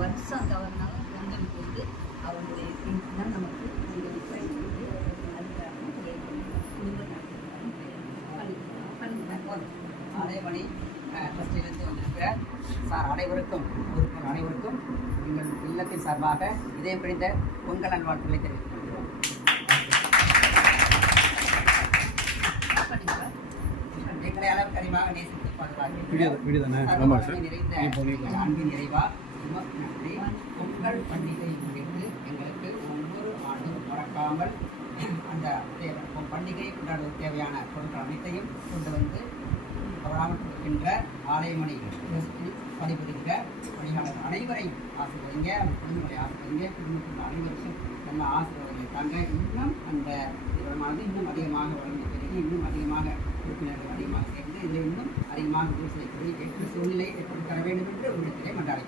வருஷம் தவறினாலும் பொங்கலுக்கு வந்து அவருடைய தான் நமக்கு பொங்கலுக்கு வந்து அதுக்காக குடும்ப நடத்துகிறாங்க ஆலயமணி ட்ரஸ்டிலிருந்து வந்திருக்கிற சார் அனைவருக்கும் உறுப்பினர் அனைவருக்கும் எங்கள் இல்லத்தின் சார்பாக இதயம் பிடித்த பொங்கல் நல்வாழ்த்துக்களை தெரிவித்துக் கொள்கிறோம். எங்களை அளவுக்கு அறிவாக நேசித்து வீடியோ வீடியோ தானே? பாதுகாத்து ஆமாம் சார். நிறைந்த அன்பின் நிறைவா உமக்கு நன்றி பொங்கல் பண்டிகை குறித்து எங்களுக்கு ஒவ்வொரு ஆண்டும் மறக்காமல் அந்த தேவை பண்டிகை கொண்டாடுவதற்கு தேவையான பொருட்கள் அனைத்தையும் கொண்டு வந்து தவறாமல் கொடுக்கின்ற ஆலயமணி ட்ரஸ்டில் பணிபுரிகிற பணியாளர்கள் அனைவரையும் ஆசிர்வதிங்க அந்த குடும்பங்களை ஆசிர்வதிங்க. குடும்பத்தில் அனைவருக்கும் நல்ல ஆசீர்வாதங்களை தாங்க. இன்னும் அந்த நிறுவனமானது இன்னும் அதிகமாக வளர்ந்து பெருகி இன்னும் அதிகமாக உறுப்பினர்கள் அதிகமாக சேர்ந்து இதை இன்னும் அதிகமாக ஊர் செய்யக்கூடிய எட்டு சூழ்நிலை ஏற்படுத்தி தர வேண்டும் என்று உங்களுக்கு மன்றாடிக்கிறது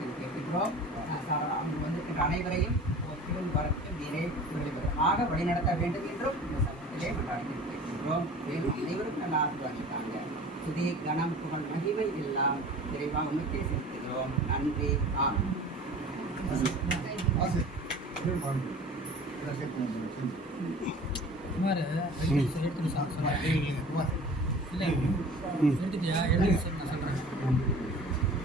சார் அவங்க வந்திருக்கின்ற அனைவரையும் திரும்ப வரத்து நீரே விரைவாக வழிநடத்த வேண்டும் என்றும் இந்த சமூகத்திலே மன்றாடிக்கிறது கேட்கின்றோம் மேலும் அனைவருக்கும் நல்ல ஆசீர்வாதித்தாங்க துதி கணம் புகழ் மகிமை எல்லாம் விரைவாக உமக்கே செலுத்துகிறோம். நன்றி. ஆம் குமார் எடுத்துட்டு சாப்பிட்றேன் இல்லை எடுத்துட்டியா எடுத்து நான் சொல்கிறேன்